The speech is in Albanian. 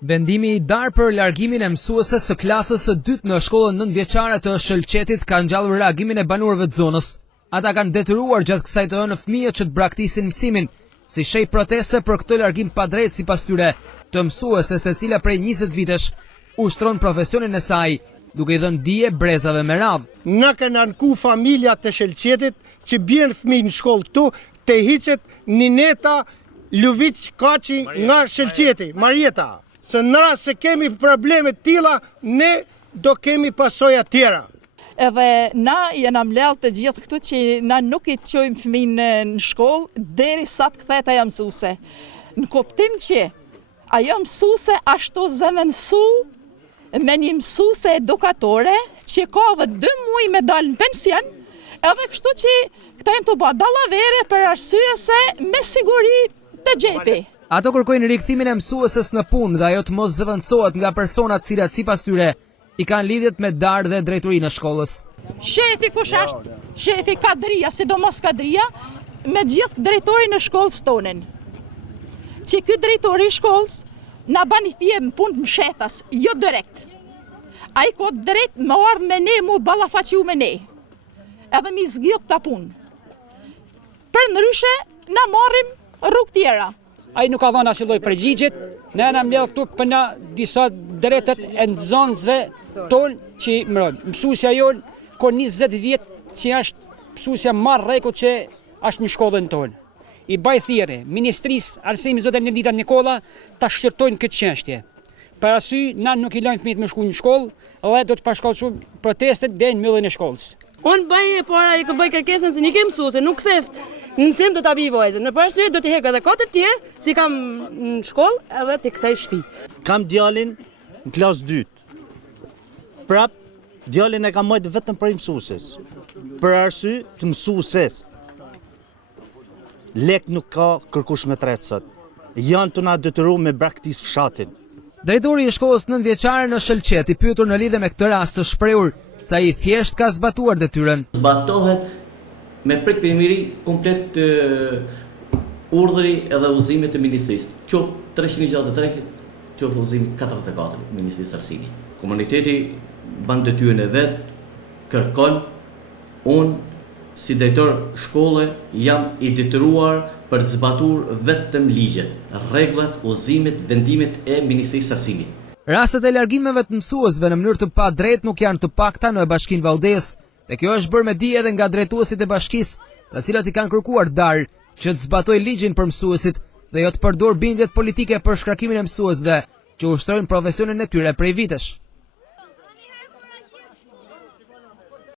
Vendimi i darë për largimin e mësueses së klasës së dytë në shkollën nëntëvjeçare të Shëlqetit ka ngjallur reagimin e banorëve të zonës. Ata kanë detyruar gjatë kësaj të hënë fëmijët që të braktisin mësimin, si shej proteste për këtë largim pa drejtë sipas tyre të mësueses e cila prej 20 vitesh ushtron profesionin e saj, duke i dhënë dije brezave me radhë. Na kanë anku familja të Shëlqetit që bjen fëmijë në shkollë këtu, të hiqet Nineta Luvic Kaçi nga Shëlqeti, Marieta. Se në rast se kemi probleme tilla, ne do kemi pasoja tjera. Edhe na jena mlell të gjithë këtu që na nuk i çojmë fëmijën në shkollë derisa të kthehet ajo mësuese. Në kuptim që ajo mësuese ashtu zëvendësu me një mësuese edukatore që ka edhe 2 muaj me dalë në pension, edhe kështu që këta janë të bë dallavere për arsye se me siguri të gjepi. Ato kërkojnë rikthimin e mësueses në punë dhe ajo të mos zëvendësohet nga persona të cilat sipas tyre i kanë lidhjet me darë dhe drejtorinë e shkollës. Shefi kush është? Shefi kadria, sidomos kadria, me gjithë drejtorin e shkollës tonin. Që ky drejtori i shkollës na bani fije në punë mshetas, jo direkt. Ai ka drejt me ardh me ne, mu ballafaqiu me ne. Edhe mi zgjidh ta punë. Për ndryshe na marrim rrugë tjera. Ai nuk ka dhënë asnjë lloj përgjigjet, ne na mbledh këtu për na disa drejtet e nxënësve tonë që mësuesja jon ka 20 vjet që është mësuesja më rregull që është në shkollën tonë. I baj thirrje Ministrisë Arsimit zotë Nenita Nikolla ta shqyrtojnë këtë çështje. Për arsye na nuk i lajmë fëmijët me shku në shkollë, edhe do të pashkallësojmë protestet deri në mbylljen e shkollës. Unë bëj kërkesën se një ke mësuese, nuk theft në mësim do ta bëj vajzën. Në arsye do të hek edhe 4 tjerë, si kam në shkollë, edhe të kthej shtëpi. Kam djalin në klasë 2. Prap, djalin e kam marrë vetëm për mësueses. Për arsye të mësueses. Lek nuk ka kërkush me tretësat. Janë të na detyruar me braktis fshatin. Drejtori i shkollës nëntëvjeçare në Shëlqet, i pyetur në lidhje me këtë rast të shprehur sa i thjesht ka zbatuar detyrën. Zbatohet me prekprimëri komplet urdhri edhe udhëzimet e ministrisë. Qoftë 363, qoftë udhëzimi 44 i Ministrisë së Arsimit. Komuniteti ban detyrën e vet, kërkon, unë si drejtor shkolle jam i detyruar për të zbatuar vetëm ligjet, rregullat, udhëzimet, vendimet e Ministrisë së Arsimit. Rastet e largimeve të mësuesve në mënyrë të padrejtë nuk janë të pakta në Bashkinë Valdez, dhe kjo është bërë me dije edhe nga drejtuesit e bashkisë, të cilat i kanë kërkuar darë që të zbatojë ligjin për mësuesit dhe jo të përdor bindjet politike për shkarkimin e mësuesve që ushtrojnë profesionin e tyre prej vitesh.